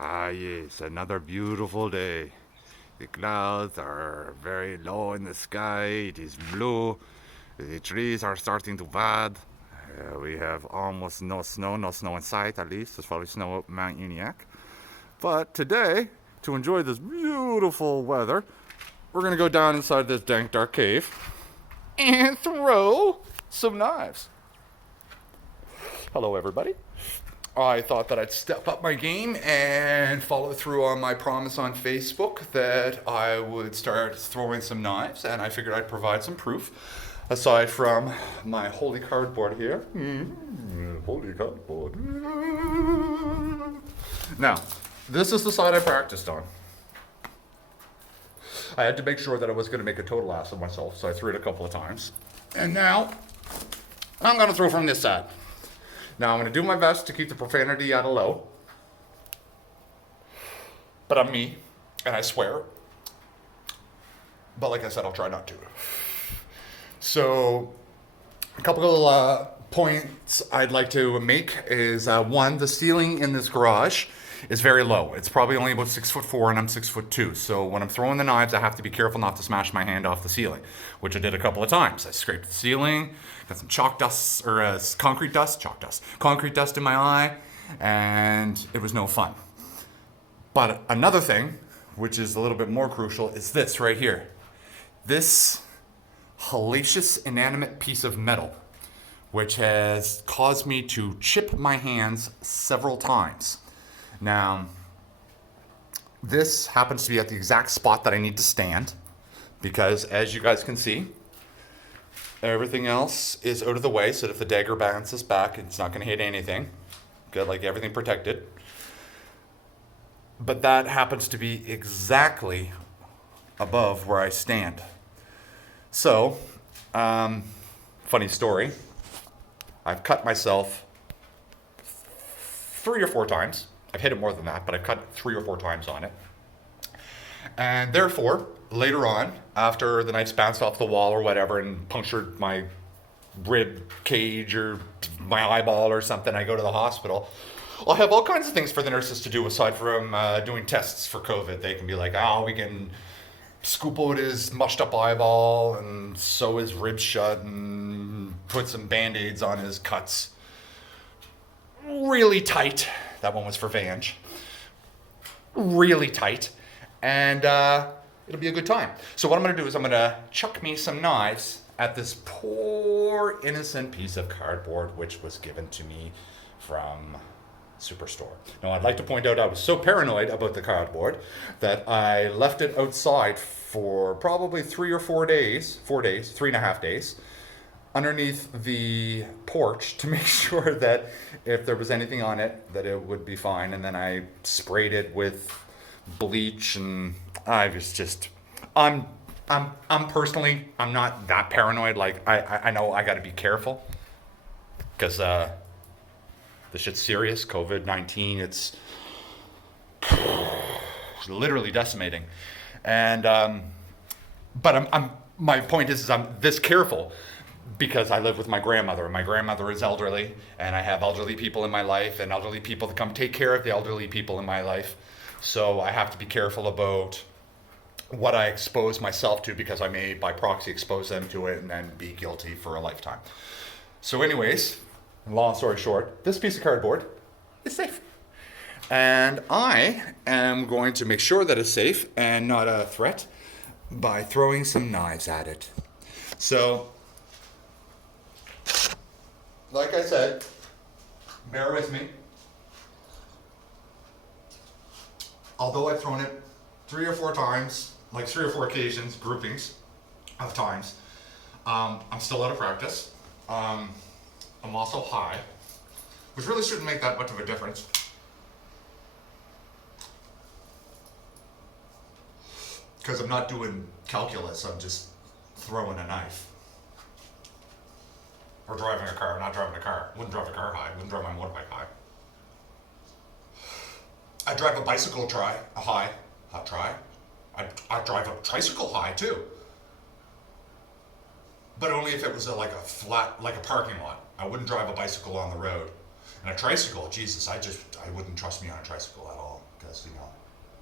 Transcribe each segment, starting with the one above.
Ah, yes, another beautiful day. The clouds are very low in the sky. It is blue. The trees are starting to bud. We have almost no snow in sight at least. There's probably snow up Mount Uniacke. But today, to enjoy this beautiful weather, we're gonna go down inside this dank dark cave and throw some knives. Hello, everybody. I thought that I'd step up my game and follow through on my promise on Facebook that I would start throwing some knives, and I figured I'd provide some proof aside from my holy cardboard here. Holy cardboard. Now, this is the side I practiced on. I had to make sure that I was going to make a total ass of myself, so I threw it a couple of times. And now, I'm going to throw from this side. Now, I'm going to do my best to keep the profanity at a low. But I'm me, and I swear. But like I said, I'll try not to. So, a couple of points I'd like to make is one, the ceiling in this garage is very low. It's probably only about 6'4", and I'm 6'2". So when I'm throwing the knives, I have to be careful not to smash my hand off the ceiling, which I did a couple of times. I scraped the ceiling, got some chalk dust or concrete dust in my eye, and it was no fun. But another thing, which is a little bit more crucial, is this right here. This hellacious inanimate piece of metal, which has caused me to chip my hands several times. Now, this happens to be at the exact spot that I need to stand, because as you guys can see, everything else is out of the way, so if the dagger bounces back, it's not going to hit anything. Got like everything protected. But that happens to be exactly above where I stand. So, funny story, I've cut myself 3 or 4 times. I've hit it more than that, but I've cut 3 or 4 times on it. And therefore, later on, after the knife's bounced off the wall or whatever and punctured my rib cage or my eyeball or something, I go to the hospital. I'll have all kinds of things for the nurses to do aside from doing tests for COVID. They can be like, oh, we can scoop out his mushed up eyeball and sew his ribs shut and put some band-aids on his cuts. Really tight. That one was for Vange. Really tight. And it'll be a good time. So what I'm going to do is I'm going to chuck me some knives at this poor innocent piece of cardboard which was given to me from Superstore. Now I'd like to point out I was so paranoid about the cardboard that I left it outside for probably 3.5 days, underneath the porch to make sure that if there was anything on it that it would be fine, and then I sprayed it with bleach, and I was just I'm personally I'm not that paranoid. Like I know I got to be careful because this shit's serious. COVID-19, it's literally decimating, and but I'm my point is I'm this careful because I live with my grandmother. My grandmother is elderly, and I have elderly people in my life, and elderly people that come take care of the elderly people in my life. So I have to be careful about what I expose myself to, because I may, by proxy, expose them to it and then be guilty for a lifetime. So anyways, long story short, this piece of cardboard is safe. And I am going to make sure that it's safe and not a threat by throwing some knives at it. So, like I said, bear with me. Although I've thrown it 3 or 4 times, like 3 or 4 occasions, groupings of times, I'm still out of practice. I'm also high, which really shouldn't make that much of a difference. Because I'm not doing calculus, I'm just throwing a knife. Or driving a car. I'm not driving a car. Wouldn't drive a car high. Wouldn't drive my motorbike high. I drive a bicycle high. I drive a tricycle high too. But only if it was like a flat, like a parking lot. I wouldn't drive a bicycle on the road. And a tricycle, Jesus, I wouldn't trust me on a tricycle at all, because, you know,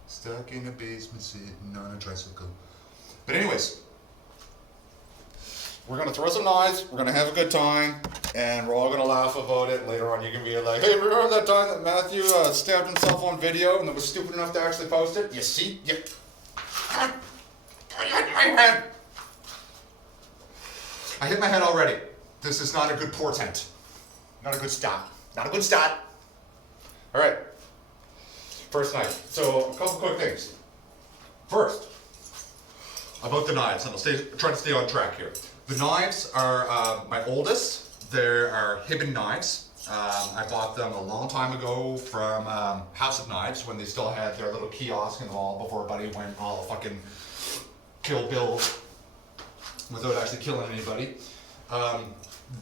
stuck in a basement sitting on a tricycle. But anyways, we're gonna throw some knives, we're gonna have a good time, and we're all gonna laugh about it. Later on, you can be like, hey, remember that time that Matthew stabbed himself on video and that was stupid enough to actually post it? You see? You... I hit my head already. This is not a good portent. Not a good start. Not a good start. All right. First knife. So, a couple quick things. First, about the knives, and I'll try to stay on track here. The knives are my oldest. They are Hibbing knives. I bought them a long time ago from House of Knives when they still had their little kiosk in the mall before Buddy went all fucking Kill Bill without actually killing anybody.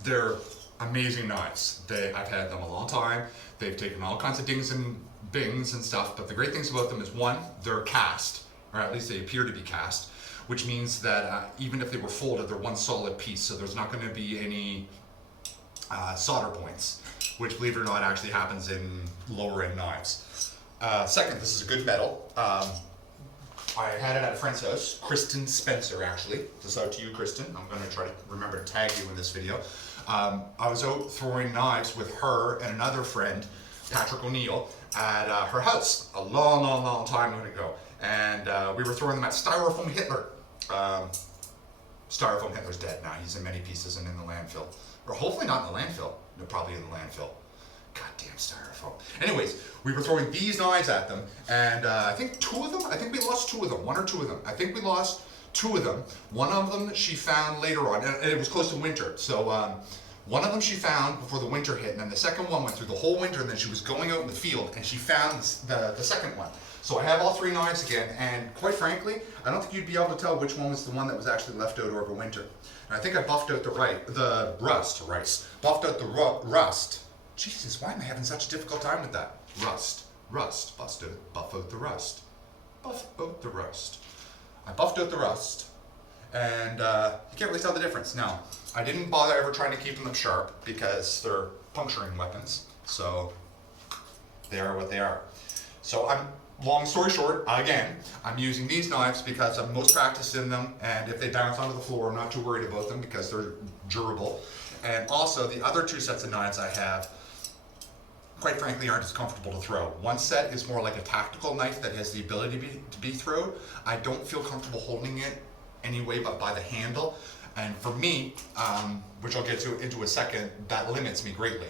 They're amazing knives. I've had them a long time. They've taken all kinds of dings and bings and stuff, but the great things about them is one, they're cast, or at least they appear to be cast, which means that even if they were folded, they're one solid piece, so there's not going to be any solder points, which, believe it or not, actually happens in lower end knives. Second, this is a good metal. I had it at a friend's house, Kristen Spencer, actually. This is out to you, Kristen. I'm going to try to remember to tag you in this video. I was out throwing knives with her and another friend, Patrick O'Neill, at her house a long, long, long time ago. And we were throwing them at Styrofoam Hitler. Styrofoam Hitler's dead now. He's in many pieces and in the landfill. Or hopefully not in the landfill. No, probably in the landfill. Goddamn Styrofoam. Anyways, we were throwing these knives at them, and I think we lost two of them. One or two of them. I think we lost two of them. One of them she found later on, and it was close to winter. So one of them she found before the winter hit, and then the second one went through the whole winter, and then she was going out in the field, and she found the second one. So I have all three knives again, and quite frankly, I don't think you'd be able to tell which one was the one that was actually left out over winter. And I think I buffed out the rust. Jesus, why am I having such a difficult time with that? Rust, busted, buff out the rust. Buff out the rust. I buffed out the rust, and you can't really tell the difference. Now, I didn't bother ever trying to keep them sharp because they're puncturing weapons, so they are what they are. So long story short, again, I'm using these knives because I'm most practiced in them, and if they bounce onto the floor, I'm not too worried about them because they're durable. And also, the other two sets of knives I have, quite frankly, aren't as comfortable to throw. One set is more like a tactical knife that has the ability to be thrown. I don't feel comfortable holding it anyway but by the handle. And for me, which I'll get into a second, that limits me greatly.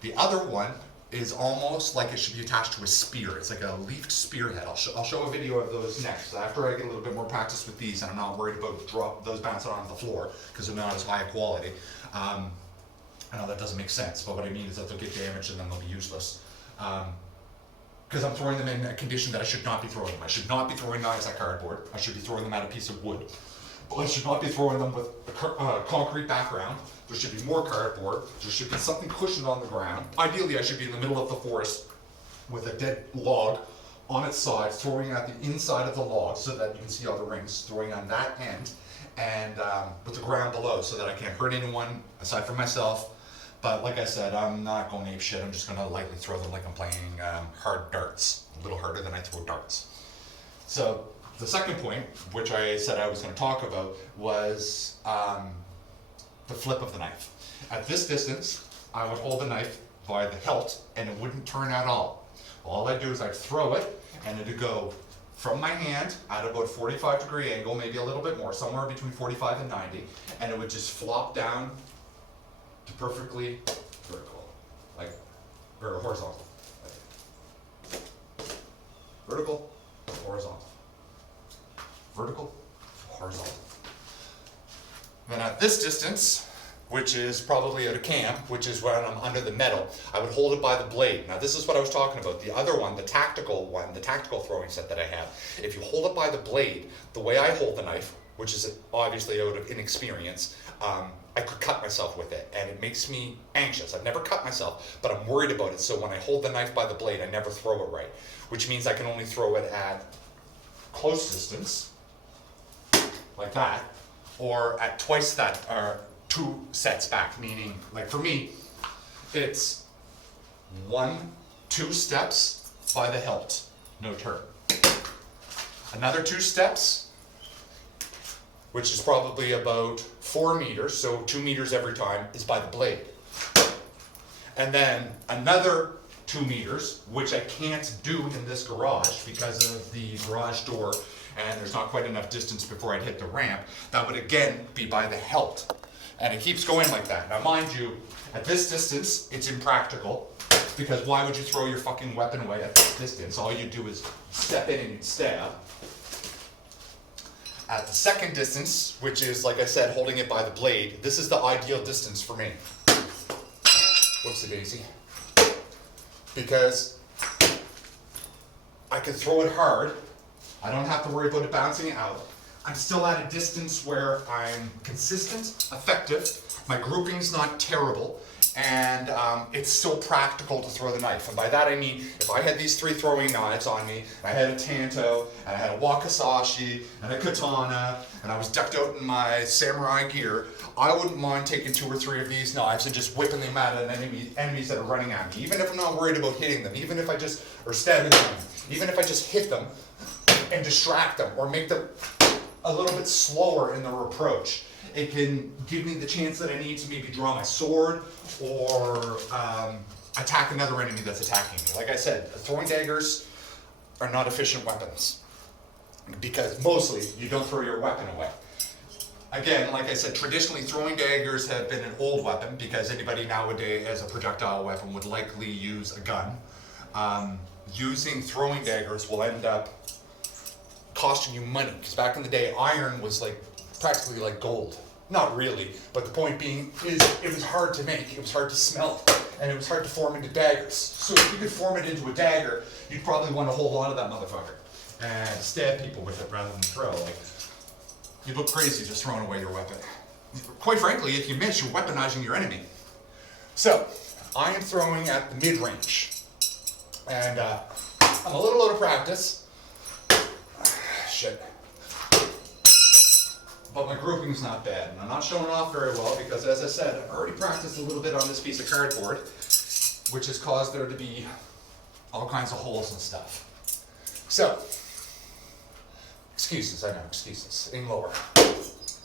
The other one is almost like it should be attached to a spear. It's like a leafed spearhead. I'll show a video of those next. After I get a little bit more practice with these and I'm not worried about those bouncing onto the floor because they're not as high quality. I know that doesn't make sense, but what I mean is that they'll get damaged and then they'll be useless. Because I'm throwing them in a condition that I should not be throwing them. I should not be throwing knives at cardboard. I should be throwing them at a piece of wood. But I should not be throwing them with a concrete background. There should be more cardboard. There should be something cushioned on the ground. Ideally, I should be in the middle of the forest with a dead log on its side, throwing at the inside of the log so that you can see all the rings, throwing on that end, and with the ground below so that I can't hurt anyone aside from myself. But like I said, I'm not going ape shit. I'm just going to lightly throw them like I'm playing hard darts. A little harder than I throw darts. So the second point, which I said I was going to talk about, was the flip of the knife. At this distance, I would hold the knife by the hilt and it wouldn't turn at all. All I'd do is I'd throw it and it'd go from my hand at about 45-degree angle, maybe a little bit more, somewhere between 45 and 90, and it would just flop down to perfectly vertical, or horizontal. Vertical, horizontal. Vertical, horizontal. Then at this distance, which is probably at a camp, which is when I'm under the metal, I would hold it by the blade. Now this is what I was talking about. The other one, the tactical throwing set that I have, if you hold it by the blade, the way I hold the knife, which is obviously out of inexperience, I could cut myself with it, and it makes me anxious. I've never cut myself, but I'm worried about it, so when I hold the knife by the blade, I never throw it right, which means I can only throw it at close distance, like that, or at twice that, or 2 sets back, meaning, like for me, it's 2 steps by the hilt, no turn. Another 2 steps, which is probably about 4 meters, so 2 meters every time, is by the blade. And then another 2 meters, which I can't do in this garage because of the garage door, and there's not quite enough distance before I'd hit the ramp. That would again be by the hilt. And it keeps going like that. Now mind you, at this distance, it's impractical, because why would you throw your fucking weapon away at this distance? All you do is step in and you stab. At the second distance, which is, like I said, holding it by the blade, this is the ideal distance for me. Whoopsie daisy. Because I can throw it hard. I don't have to worry about it bouncing out. I'm still at a distance where I'm consistent, effective, my grouping's not terrible, and it's still practical to throw the knife. And by that I mean, if I had these 3 throwing knives on me, and I had a tanto, and I had a wakizashi, and a katana, and I was decked out in my samurai gear, I wouldn't mind taking 2 or 3 of these knives and just whipping them at enemies that are running at me. Even if I'm not worried about hitting them, even if I just, or stabbing them, even if I just hit them and distract them, or make them a little bit slower in their approach. It can give me the chance that I need to maybe draw my sword or attack another enemy that's attacking me. Like I said, throwing daggers are not efficient weapons because mostly you don't throw your weapon away. Again, like I said, traditionally throwing daggers have been an old weapon because anybody nowadays as a projectile weapon would likely use a gun. Using throwing daggers will end up costing you money, because back in the day iron was like practically like gold. Not really, but the point being is it was hard to make, it was hard to smelt, and it was hard to form into daggers. So if you could form it into a dagger, you'd probably want to hold on to that motherfucker and stab people with it rather than throw. Like, you look crazy just throwing away your weapon. Quite frankly, if you miss, you're weaponizing your enemy. So I am throwing at the mid-range, and I'm a little out of practice. Shit. But my grouping's not bad, and I'm not showing off very well because, as I said, I've already practiced a little bit on this piece of cardboard, which has caused there to be all kinds of holes and stuff. So, excuses, I know, excuses. Aim lower.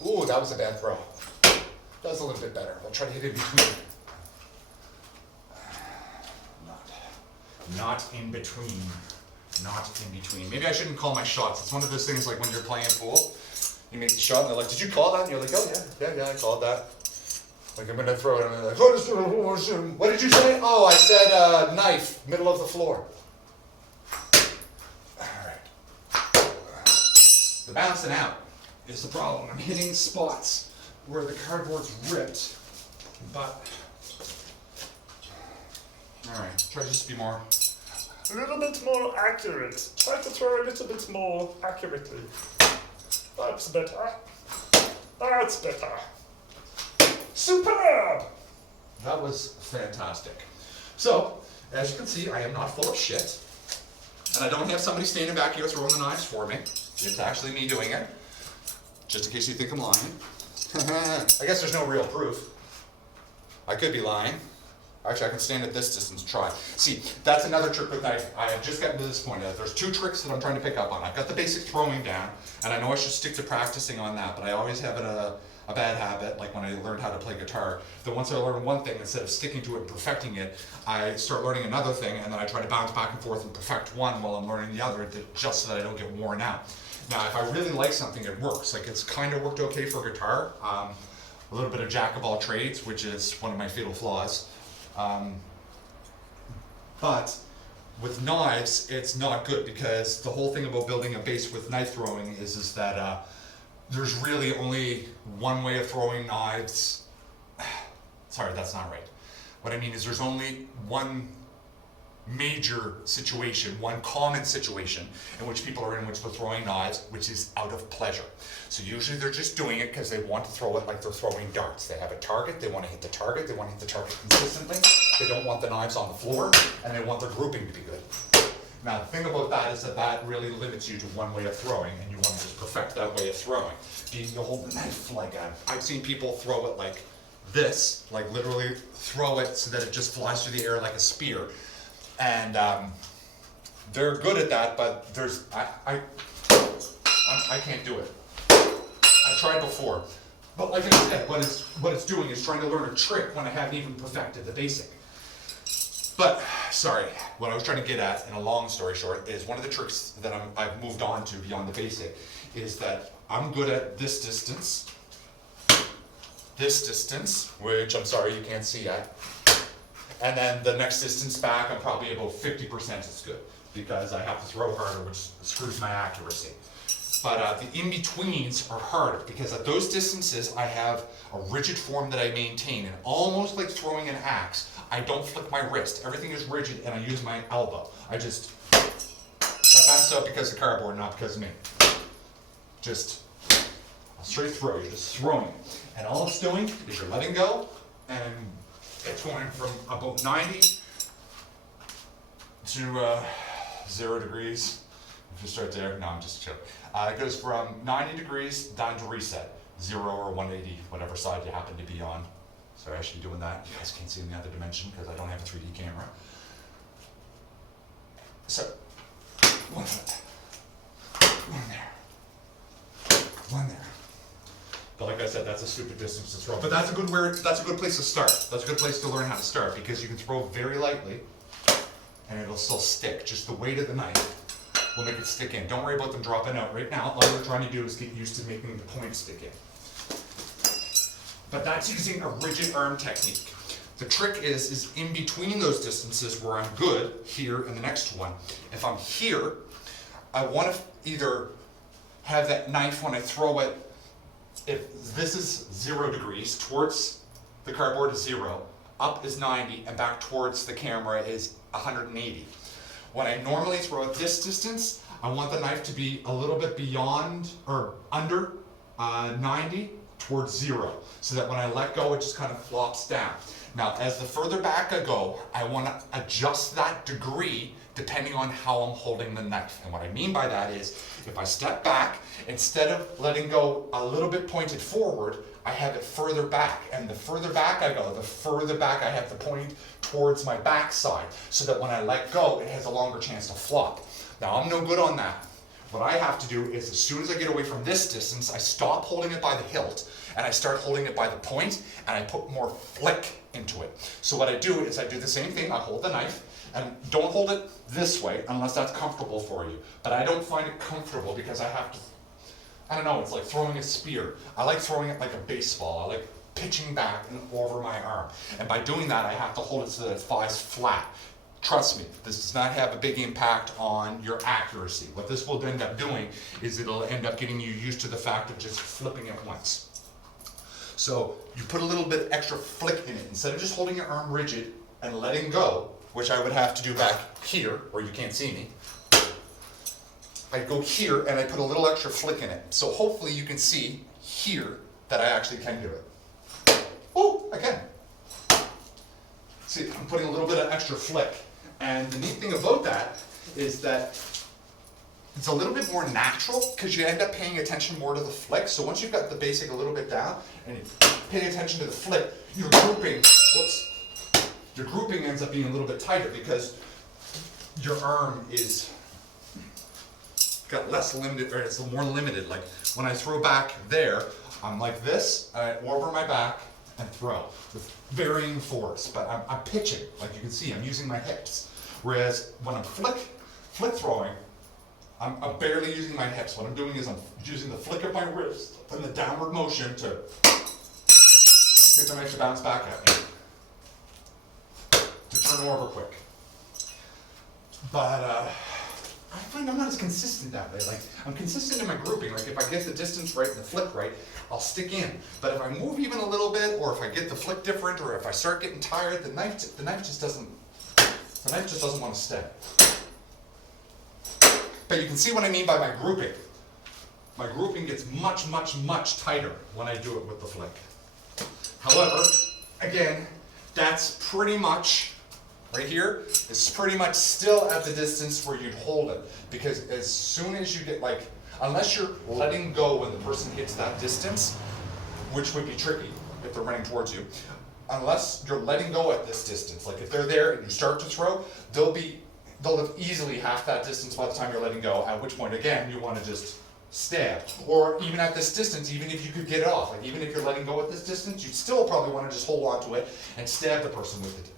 Ooh, that was a bad throw. That was a little bit better. I'll try to hit in between. Not in between. Not in between. Maybe I shouldn't call my shots. It's one of those things like when you're playing pool, you make the shot and they're like, did you call that? And you're like, oh yeah, I called that. Like I'm gonna throw it and they're like, what did you say? Oh, I said knife, middle of the floor. Alright. The bouncing out is the problem. I'm hitting spots where the cardboard's ripped, but alright, try to just be more A little bit more accurate. Try to throw a little bit more accurately. That's better. That's better. Superb! That was fantastic. So, as you can see, I am not full of shit. And I don't have somebody standing back here throwing the knives for me. It's actually me doing it. Just in case you think I'm lying. I guess there's no real proof. I could be lying. Actually, I can stand at this distance and try. See, that's another trick with knife. I have just gotten to this point. There's 2 tricks that I'm trying to pick up on. I've got the basic throwing down, and I know I should stick to practicing on that, but I always have a bad habit, like when I learned how to play guitar, that once I learn one thing, instead of sticking to it and perfecting it, I start learning another thing, and then I try to bounce back and forth and perfect one while I'm learning the other, just so that I don't get worn out. Now, if I really like something, it works. Like, it's kind of worked okay for guitar. A little bit of jack of all trades, which is one of my fatal flaws. But with knives, it's not good because the whole thing about building a base with knife throwing is that there's really only one way of throwing knives. Sorry, that's not right. What I mean is there's only one major situation, one common situation in which people are in which they're throwing knives, which is out of pleasure. So usually they're just doing it because they want to throw it like they're throwing darts. They have a target, they want to hit the target, they want to hit the target consistently, they don't want the knives on the floor, and they want their grouping to be good. Now the thing about that is that that really limits you to one way of throwing, and you want to just perfect that way of throwing. You hold the knife like I've seen people throw it like this, like literally throw it so that it just flies through the air like a spear. And they're good at that, but I can't do it. I tried before. But like I said, what it's doing is trying to learn a trick when I haven't even perfected the basic. But, sorry, what I was trying to get at, in a long story short, is one of the tricks that I've moved on to beyond the basic is that I'm good at this distance, which I'm sorry you can't see yet, and then the next distance back I'm probably about 50% as good, because I have to throw harder, which screws my accuracy. But the in-betweens are harder, because at those distances I have a rigid form that I maintain, and almost like throwing an axe, I don't flick my wrist. Everything is rigid and I use my elbow. I bounce out because of cardboard, not because of me. Just a straight throw, you're just throwing it. And all it's doing is you're letting go, and it's going from about 90 to 0 degrees. If you start there, no, I'm just joking. It goes from 90 degrees down to reset, 0 or 180, whatever side you happen to be on. Sorry, I should be doing that. You guys can't see in the other dimension because I don't have a 3D camera. So, one foot, one there. But like I said, that's a stupid distance to throw. But that's a good place to start. That's a good place to learn how to start, because you can throw very lightly and it'll still stick. Just the weight of the knife will make it stick in. Don't worry about them dropping out. Right now, all we're trying to do is get used to making the point stick in. But that's using a rigid arm technique. The trick is in between those distances where I'm good, here and the next one. If I'm here, I want to either have that knife when I throw it, if this is 0 degrees, towards the cardboard is 0, up is 90, and back towards the camera is 180. When I normally throw at this distance, I want the knife to be a little bit beyond, or under 90, towards 0, so that when I let go, it just kind of flops down. Now, as the further back I go, I want to adjust that degree depending on how I'm holding the knife. And what I mean by that is, if I step back, instead of letting go a little bit pointed forward, I have it further back. And the further back I go, the further back I have the point towards my backside, so that when I let go, it has a longer chance to flop. Now, I'm no good on that. What I have to do is, as soon as I get away from this distance, I stop holding it by the hilt and I start holding it by the point, and I put more flick into it. So what I do is I do the same thing. I hold the knife, and don't hold it this way unless that's comfortable for you. But I don't find it comfortable because I have to, I don't know, it's like throwing a spear. I like throwing it like a baseball. I like pitching back and over my arm. And by doing that, I have to hold it so that it flies flat. Trust me, this does not have a big impact on your accuracy. What this will end up doing is it'll end up getting you used to the fact of just flipping it once. So you put a little bit extra flick in it. Instead of just holding your arm rigid and letting go, which I would have to do back here, where you can't see me, I go here and I put a little extra flick in it. So hopefully you can see here that I actually can do it. Oh, I can. See, I'm putting a little bit of extra flick. And the neat thing about that is that it's a little bit more natural, because you end up paying attention more to the flick. So once you've got the basic a little bit down and you pay attention to the flick, your grouping ends up being a little bit tighter, because your arm is got less limited, or it's more limited. Like when I throw back there, I'm like this, I over my back and throw with varying force, but I'm pitching, like you can see, I'm using my hips. Whereas when I'm flick throwing, I'm barely using my hips. What I'm doing is I'm using the flick of my wrist and the downward motion to get the knife to bounce back at me, to turn over quick. But I find I'm not as consistent that way. Like, I'm consistent in my grouping. Like, if I get the distance right and the flick right, I'll stick in. But if I move even a little bit, or if I get the flick different, or if I start getting tired, the knife just doesn't want to stay. But you can see what I mean by my grouping. My grouping gets much, much, much tighter when I do it with the flick. However, again, that's pretty much, right here, is pretty much still at the distance where you'd hold it. Because as soon as you get, like, unless you're letting go when the person hits that distance, which would be tricky, if they're running towards you, unless you're letting go at this distance. Like if they're there and you start to throw, they'll have easily half that distance by the time you're letting go, at which point, again, you want to just stab. Or even at this distance, even if you could get it off, like even if you're letting go at this distance, you'd still probably want to just hold on to it and stab the person with it.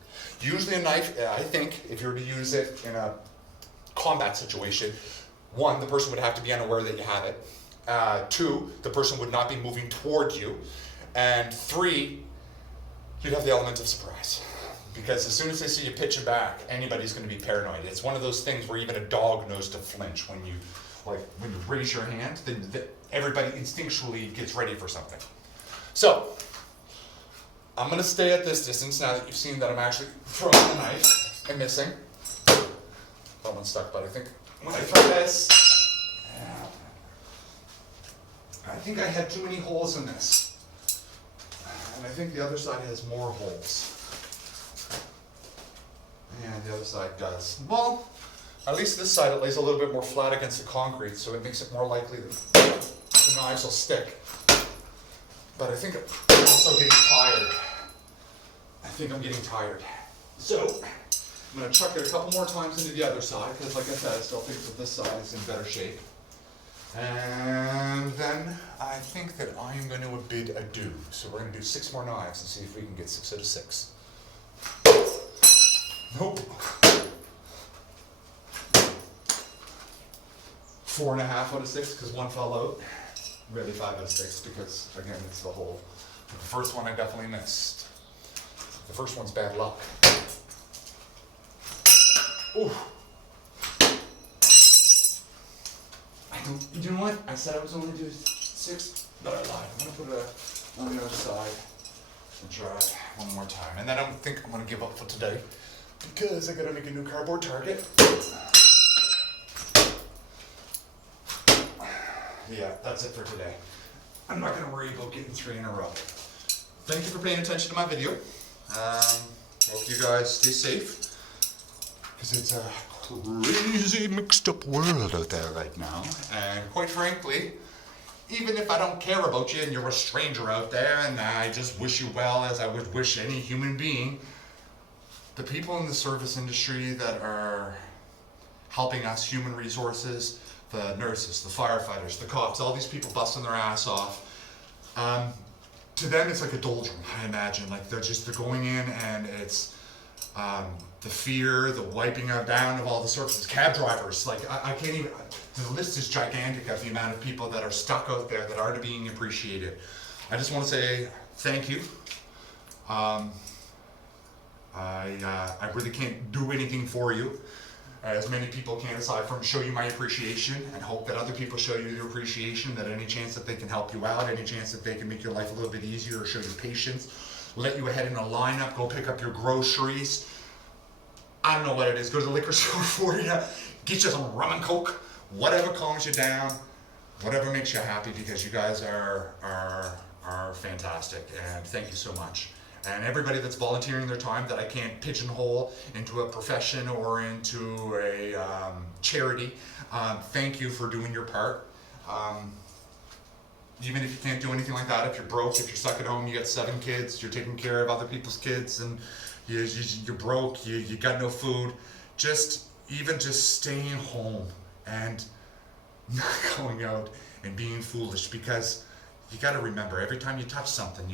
Usually a knife, I think, if you were to use it in a combat situation, one, the person would have to be unaware that you have it. Two, the person would not be moving toward you. And three, you'd have the element of surprise. Because as soon as they see you pitching back, anybody's going to be paranoid. It's one of those things where even a dog knows to flinch when you raise your hand. Then everybody instinctually gets ready for something. So I'm going to stay at this distance now that you've seen that I'm actually throwing the knife and missing. That one's stuck, but I think when I throw this, I think I had too many holes in this. And I think the other side has more holes. And the other side does. Well, at least this side, it lays a little bit more flat against the concrete, so it makes it more likely that the knives will stick. But I think I'm also getting tired. So, I'm going to chuck it a couple more times into the other side, because like I said, I still think that this side is in better shape. And then I think that I am going to bid adieu. So we're going to do 6 more knives and see if we can get 6 out of 6. Nope. 4.5 out of 6 because one fell out. Really 5 out of 6 because, again, it's the hole. But the first one I definitely missed. The first one's bad luck. Ooh. You know what? I said I was only doing 6, but I lied. I'm going to put it on the other side and try one more time. And then I don't think I'm going to give up for today because I got to make a new cardboard target. Yeah, that's it for today. I'm not going to worry about getting 3 in a row. Thank you for paying attention to my video. Hope you guys stay safe. Because it's a crazy mixed up world out there right now. And quite frankly, even if I don't care about you and you're a stranger out there and I just wish you well as I would wish any human being, the people in the service industry that are helping us, human resources, the nurses, the firefighters, the cops, all these people busting their ass off, to them it's like a doldrum, I imagine. Like they're going in and it's the fear, the wiping down of all the services. Cab drivers, like I can't even, the list is gigantic of the amount of people that are stuck out there that aren't being appreciated. I just want to say thank you. I really can't do anything for you, as many people can, aside from show you my appreciation and hope that other people show you their appreciation, that any chance that they can help you out, any chance that they can make your life a little bit easier or show you patience, let you ahead in a lineup, go pick up your groceries. I don't know what it is, go to the liquor store for you, get you some rum and coke, whatever calms you down, whatever makes you happy, because you guys are fantastic, and thank you so much. And everybody that's volunteering their time that I can't pigeonhole into a profession or into a charity, thank you for doing your part. Even if you can't do anything like that, if you're broke, if you're stuck at home, you got 7 kids, you're taking care of other people's kids, and you're broke, you got no food, just staying home and not going out and being foolish, because you got to remember, every time you touch something,